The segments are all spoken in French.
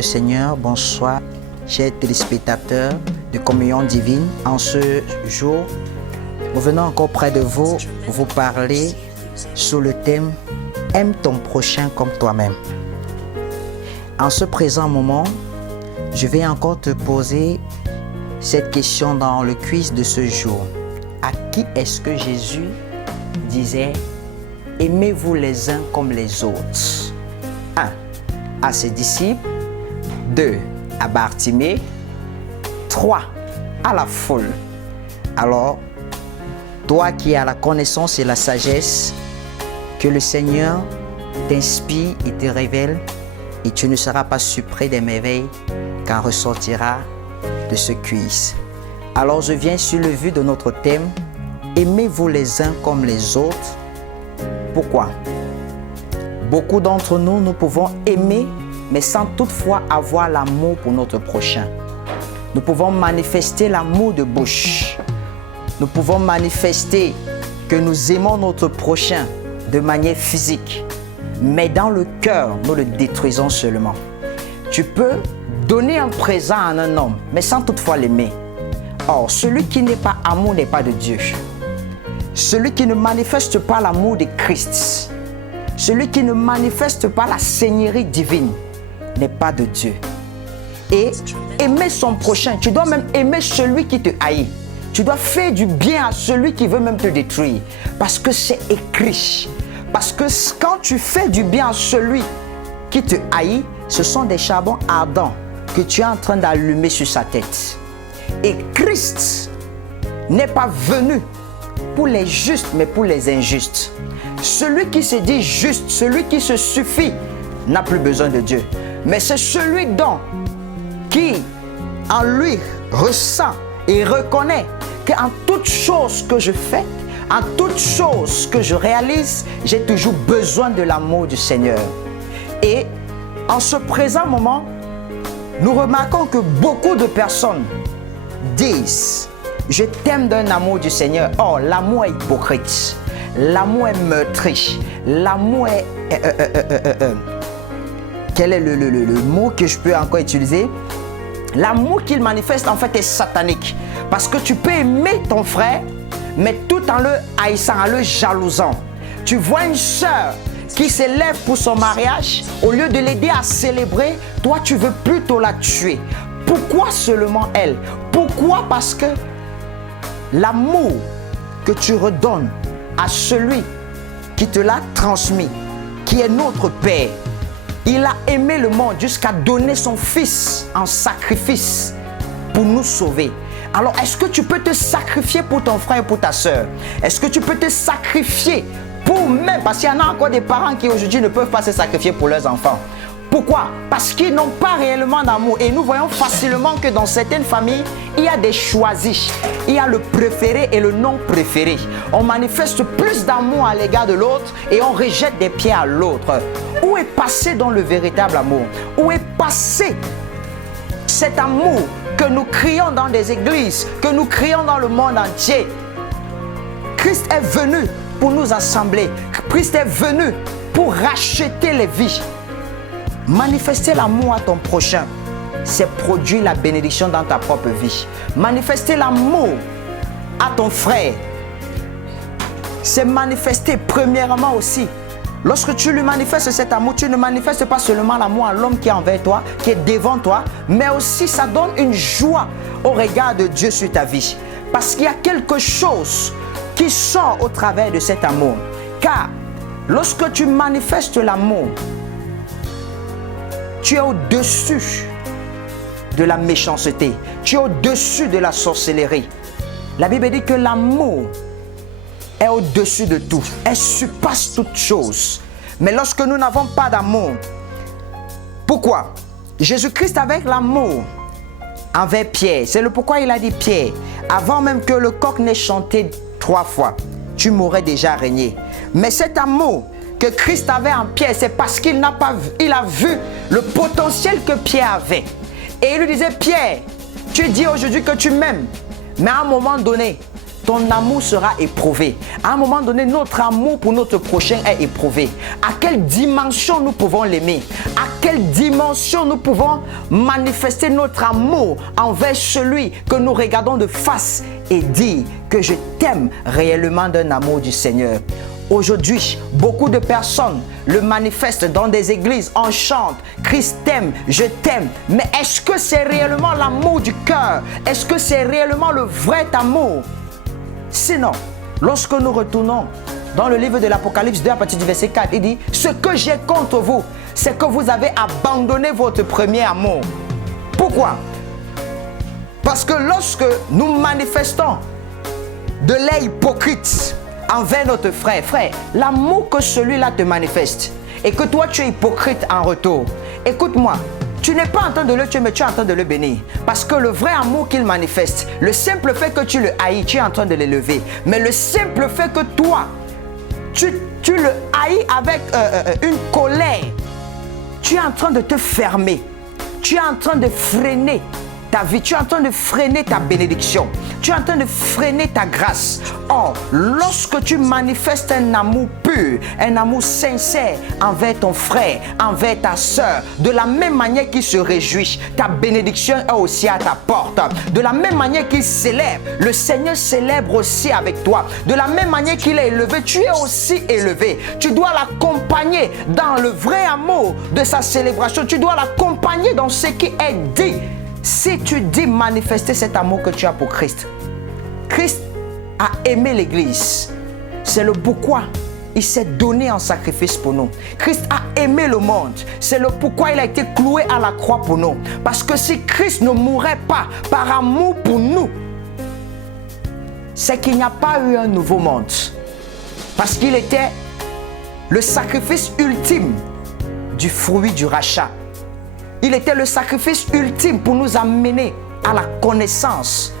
le Seigneur, bonsoir, chers téléspectateurs de Communion Divine. En ce jour, nous venons encore près de vous parler sur le thème « Aime ton prochain comme toi-même ». En ce présent moment, je vais encore te poser cette question dans le quiz de ce jour. À qui est-ce que Jésus disait « Aimez-vous les uns comme les autres » 1. À ses disciples. 2. À Bartimée. 3. À la foule. Alors, toi qui as la connaissance et la sagesse, que le Seigneur t'inspire et te révèle, et tu ne seras pas surpris des merveilles qu'en ressortira de ce quiz. Alors je viens sur le vu de notre thème, aimez-vous les uns comme les autres. Pourquoi? Beaucoup d'entre nous, nous pouvons aimer, mais sans toutefois avoir l'amour pour notre prochain. Nous pouvons manifester l'amour de bouche. Nous pouvons manifester que nous aimons notre prochain de manière physique. Mais dans le cœur, nous le détruisons seulement. Tu peux donner un présent à un homme, mais sans toutefois l'aimer. Or, celui qui n'est pas amour n'est pas de Dieu. Celui qui ne manifeste pas l'amour de Christ, celui qui ne manifeste pas la seigneurie divine, n'est pas de Dieu. Et aimer son prochain, tu dois même aimer celui qui te haït. Tu dois faire du bien à celui qui veut même te détruire. Parce que c'est écrit. Parce que quand tu fais du bien à celui qui te haït, ce sont des charbons ardents que tu es en train d'allumer sur sa tête. Et Christ n'est pas venu pour les justes, mais pour les injustes. Celui qui se dit juste, celui qui se suffit, n'a plus besoin de Dieu. Mais c'est celui qui, en lui, ressent et reconnaît qu'en toute chose que je fais, en toute chose que je réalise, j'ai toujours besoin de l'amour du Seigneur. Et en ce présent moment, nous remarquons que beaucoup de personnes disent « Je t'aime d'un amour du Seigneur ». Or, l'amour est hypocrite, l'amour est meurtri, l'amour est... quel est le mot que je peux encore utiliser? L'amour qu'il manifeste en fait est satanique. Parce que tu peux aimer ton frère, mais tout en le haïssant, en le jalousant. Tu vois une sœur qui s'élève pour son mariage, au lieu de l'aider à célébrer, toi tu veux plutôt la tuer. Pourquoi seulement elle? Pourquoi? Parce que l'amour que tu redonnes à celui qui te l'a transmis, qui est notre Père, il a aimé le monde jusqu'à donner son Fils en sacrifice pour nous sauver. Alors, est-ce que tu peux te sacrifier pour ton frère et pour ta soeur? Est-ce que tu peux te sacrifier pour même... Parce qu'il y en a encore des parents qui aujourd'hui ne peuvent pas se sacrifier pour leurs enfants. Pourquoi? Parce qu'ils n'ont pas réellement d'amour. Et nous voyons facilement que dans certaines familles, il y a des choisis. Il y a le préféré et le non préféré. On manifeste plus d'amour à l'égard de l'autre et on rejette des pieds à l'autre. Où est passé donc le véritable amour? Où est passé cet amour que nous crions dans des églises, que nous crions dans le monde entier? Christ est venu pour nous assembler. Christ est venu pour racheter les vies. Manifester l'amour à ton prochain, c'est produire la bénédiction dans ta propre vie. Manifester l'amour à ton frère, c'est manifester premièrement aussi. Lorsque tu lui manifestes cet amour, tu ne manifestes pas seulement l'amour à l'homme qui est envers toi, qui est devant toi, mais aussi ça donne une joie au regard de Dieu sur ta vie. Parce qu'il y a quelque chose qui sort au travers de cet amour. Car lorsque tu manifestes l'amour, tu es au-dessus de la méchanceté. Tu es au-dessus de la sorcellerie. La Bible dit que l'amour est au-dessus de tout. Elle surpasse toute chose. Mais lorsque nous n'avons pas d'amour, pourquoi? Jésus-Christ avec l'amour envers Pierre. C'est le pourquoi il a dit Pierre, avant même que le coq n'ait chanté 3 fois, tu m'aurais déjà régné. Mais cet amour que Christ avait en Pierre, c'est parce qu'il n'a pas vu, il a vu le potentiel que Pierre avait. Et il lui disait, Pierre, tu dis aujourd'hui que tu m'aimes, mais à un moment donné, ton amour sera éprouvé. À un moment donné, notre amour pour notre prochain est éprouvé. À quelle dimension nous pouvons l'aimer? À quelle dimension nous pouvons manifester notre amour envers celui que nous regardons de face et dire que je t'aime réellement d'un amour du Seigneur? Aujourd'hui, beaucoup de personnes le manifestent dans des églises. On chante « Christ t'aime, je t'aime ». Mais est-ce que c'est réellement l'amour du cœur? Est-ce que c'est réellement le vrai amour? Sinon, lorsque nous retournons dans le livre de l'Apocalypse 2 à partir du verset 4, il dit « Ce que j'ai contre vous, c'est que vous avez abandonné votre premier amour. » Pourquoi? Parce que lorsque nous manifestons de l'air hypocrite envers notre frère, l'amour que celui-là te manifeste et que toi tu es hypocrite en retour, écoute-moi, tu n'es pas en train de le tuer, mais tu es en train de le bénir. Parce que le vrai amour qu'il manifeste, le simple fait que tu le haïs, tu es en train de l'élever. Mais le simple fait que toi, tu le haïs avec une colère, tu es en train de te fermer. Tu es en train de freiner ta vie, tu es en train de freiner ta bénédiction, tu es en train de freiner ta grâce. Or, lorsque tu manifestes un amour pur, un amour sincère envers ton frère, envers ta soeur, de la même manière qu'il se réjouit, ta bénédiction est aussi à ta porte. De la même manière qu'il célèbre, le Seigneur célèbre aussi avec toi. De la même manière qu'il est élevé, tu es aussi élevé. Tu dois l'accompagner dans le vrai amour de sa célébration. Tu dois l'accompagner dans ce qui est dit. Si tu dis manifester cet amour que tu as pour Christ, Christ a aimé l'Église. C'est le pourquoi il s'est donné en sacrifice pour nous. Christ a aimé le monde. C'est le pourquoi il a été cloué à la croix pour nous. Parce que si Christ ne mourait pas par amour pour nous, c'est qu'il n'y a pas eu un nouveau monde. Parce qu'il était le sacrifice ultime du fruit du rachat. Il était le sacrifice ultime pour nous amener à la connaissance.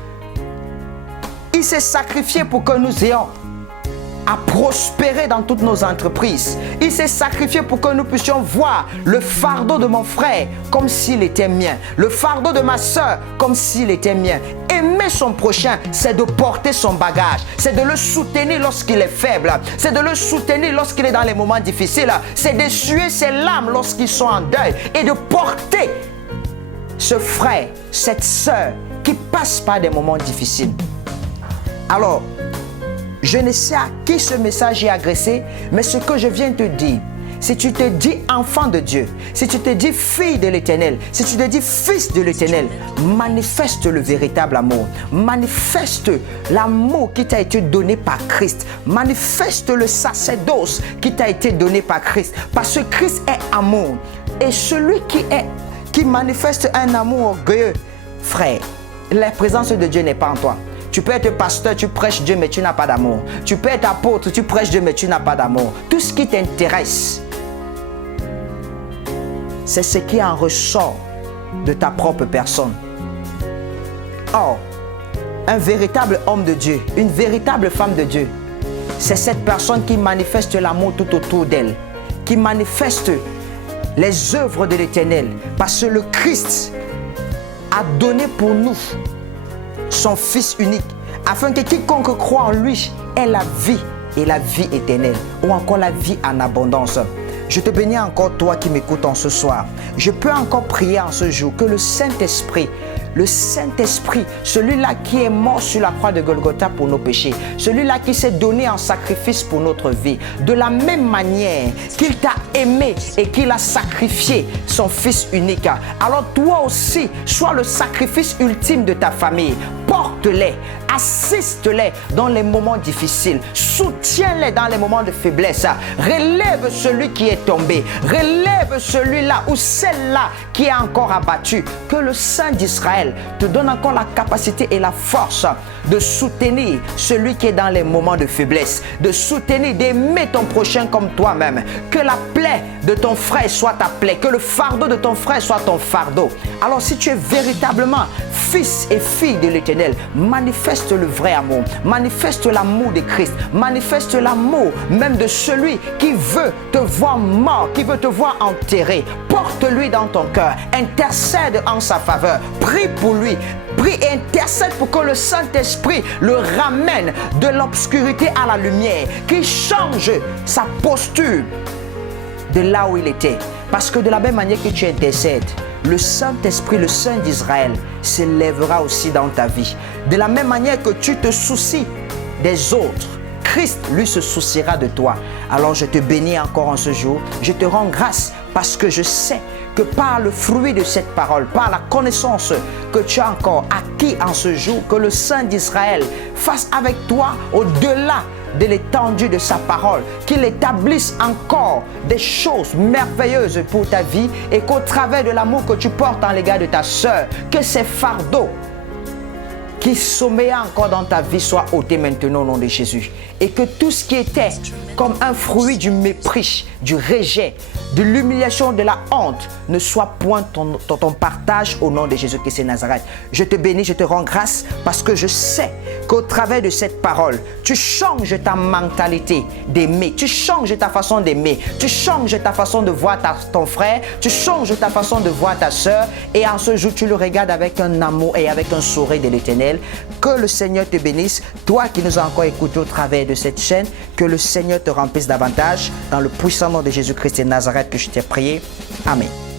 Il s'est sacrifié pour que nous ayons à prospérer dans toutes nos entreprises. Il s'est sacrifié pour que nous puissions voir le fardeau de mon frère comme s'il était mien, le fardeau de ma soeur comme s'il était mien. Aimer son prochain, c'est de porter son bagage, c'est de le soutenir lorsqu'il est faible, c'est de le soutenir lorsqu'il est dans les moments difficiles, c'est d'essuyer ses larmes lorsqu'ils sont en deuil et de porter ce frère, cette soeur qui passe par des moments difficiles. Alors, je ne sais à qui ce message est adressé, mais ce que je viens te dire, si tu te dis enfant de Dieu, si tu te dis fille de l'Éternel, si tu te dis fils de l'Éternel, manifeste le véritable amour. Manifeste l'amour qui t'a été donné par Christ. Manifeste le sacerdoce qui t'a été donné par Christ. Parce que Christ est amour. Et celui qui manifeste un amour orgueilleux, frère, la présence de Dieu n'est pas en toi. Tu peux être pasteur, tu prêches Dieu, mais tu n'as pas d'amour. Tu peux être apôtre, tu prêches Dieu, mais tu n'as pas d'amour. Tout ce qui t'intéresse, c'est ce qui en ressort de ta propre personne. Or, un véritable homme de Dieu, une véritable femme de Dieu, c'est cette personne qui manifeste l'amour tout autour d'elle, qui manifeste les œuvres de l'Éternel. Parce que le Christ a donné pour nous son Fils unique, afin que quiconque croit en lui ait la vie et la vie éternelle, ou encore la vie en abondance. Je te bénis encore, toi qui m'écoutes en ce soir. Je peux encore prier en ce jour que le Saint-Esprit, celui-là qui est mort sur la croix de Golgotha pour nos péchés, celui-là qui s'est donné en sacrifice pour notre vie, de la même manière qu'il t'a aimé et qu'il a sacrifié son Fils unique, alors toi aussi, sois le sacrifice ultime de ta famille. Porte-les, assiste-les dans les moments difficiles, soutiens-les dans les moments de faiblesse, relève celui qui est tombé, relève celui-là ou celle-là qui est encore abattu. Que le Saint d'Israël te donne encore la capacité et la force de soutenir celui qui est dans les moments de faiblesse, de soutenir, d'aimer ton prochain comme toi-même. Que la plaie de ton frère soit ta plaie, que le fardeau de ton frère soit ton fardeau. Alors si tu es véritablement fils et fille de l'Éternel, manifeste le vrai amour, manifeste l'amour de Christ, manifeste l'amour même de celui qui veut te voir mort, qui veut te voir enterré. Porte-lui dans ton cœur, intercède en sa faveur, prie pour lui, prie et intercède pour que le Saint-Esprit le ramène de l'obscurité à la lumière, qu'il change sa posture de là où il était. Parce que de la même manière que tu intercèdes, le Saint-Esprit, le Saint d'Israël, s'élèvera aussi dans ta vie. De la même manière que tu te soucies des autres, Christ, lui, se souciera de toi. Alors je te bénis encore en ce jour. Je te rends grâce parce que je sais que par le fruit de cette parole, par la connaissance que tu as encore acquis en ce jour, que le Saint d'Israël fasse avec toi au-delà de l'étendue de sa parole, qu'il établisse encore des choses merveilleuses pour ta vie et qu'au travers de l'amour que tu portes en l'égard de ta sœur, que ces fardeaux qui sommeillent encore dans ta vie soient ôtés maintenant au nom de Jésus. Et que tout ce qui était comme un fruit du mépris, du rejet, de l'humiliation, de la honte, ne soit point ton partage au nom de Jésus-Christ de Nazareth. Je te bénis, je te rends grâce parce que je sais qu'au travers de cette parole, tu changes ta mentalité d'aimer, tu changes ta façon d'aimer, tu changes ta façon de voir ton frère, tu changes ta façon de voir ta soeur et en ce jour, tu le regardes avec un amour et avec un sourire de l'Éternel. Que le Seigneur te bénisse, toi qui nous as encore écouté au travers de cette chaîne, que le Seigneur te remplisse davantage dans le puissant nom de Jésus-Christ de Nazareth que je t'ai prié. Amen.